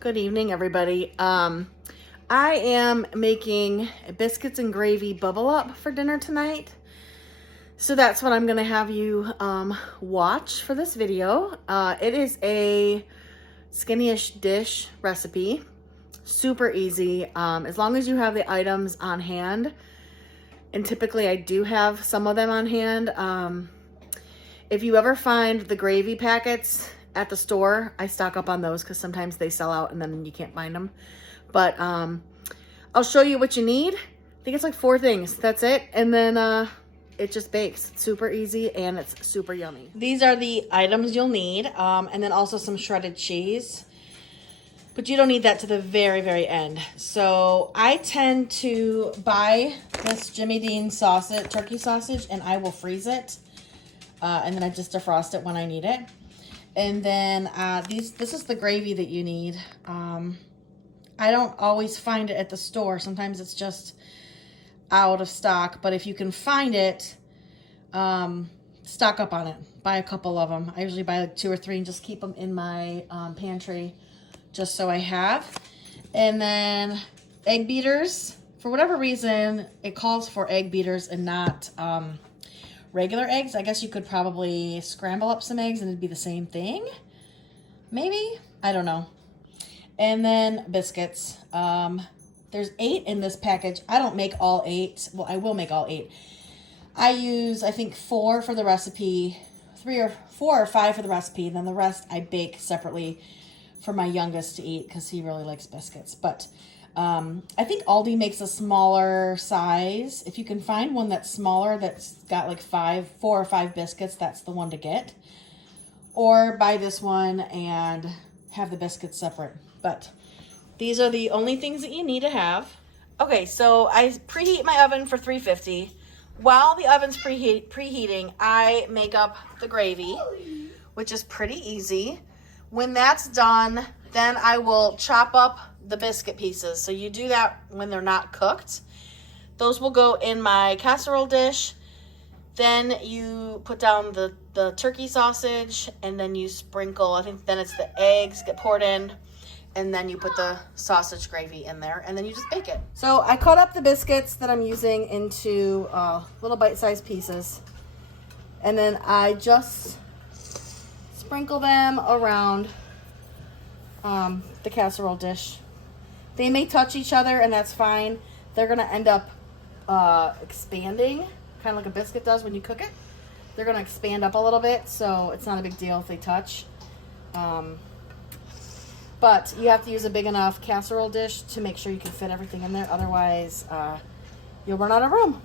Good evening, everybody. I am making biscuits and gravy bubble up for dinner tonight. So that's what I'm gonna have you watch for this video. It is a Skinnyish Dish recipe. Super easy, as long as you have the items on hand. And typically I do have some of them on hand. If you ever find the gravy packets at the store, I stock up on those because sometimes they sell out and then you can't find them. But I'll show you what you need. I think it's like 4 things. That's it. And then it just bakes. It's super easy and it's super yummy. These are the items you'll need. And then also some shredded cheese. But you don't need that to the very, very end. So I tend to buy this Jimmy Dean sausage, turkey sausage, and I will freeze it. And then I just defrost it when I need it. And then this is the gravy that you need. I don't always find it at the store. Sometimes it's just out of stock. But if you can find it, stock up on it. Buy a couple of them. I usually buy like 2 or 3 and just keep them in my pantry just so I have. And then egg beaters. For whatever reason, it calls for egg beaters and not regular eggs. I guess you could probably scramble up some eggs and it'd be the same thing. Maybe? I don't know. And then biscuits. There's 8 in this package. I don't make all 8. Well, I will make all 8. I use, I think, 4 for the recipe. 4 or 5 for the recipe. And then the rest I bake separately for my youngest to eat because he really likes biscuits. But I think Aldi makes a smaller size. If you can find one that's smaller, that's got like 4 or 5 biscuits, that's the one to get. Or buy this one and have the biscuits separate. But these are the only things that you need to have. Okay, so I preheat my oven for 350. While the oven's preheating, I make up the gravy, which is pretty easy. When that's done, then I will chop up the biscuit pieces. So you do that when they're not cooked. Those will go in my casserole dish. Then you put down the turkey sausage and then you sprinkle, I think then it's the eggs get poured in, and then you put the sausage gravy in there and then you just bake it. So I cut up the biscuits that I'm using into little bite-sized pieces. And then I just sprinkle them around the casserole dish. They may touch each other and that's fine. They're going to end up expanding, kind of like a biscuit does when you cook it. They're going to expand up a little bit, so it's not a big deal if they touch. But you have to use a big enough casserole dish to make sure you can fit everything in there. Otherwise, you'll run out of room.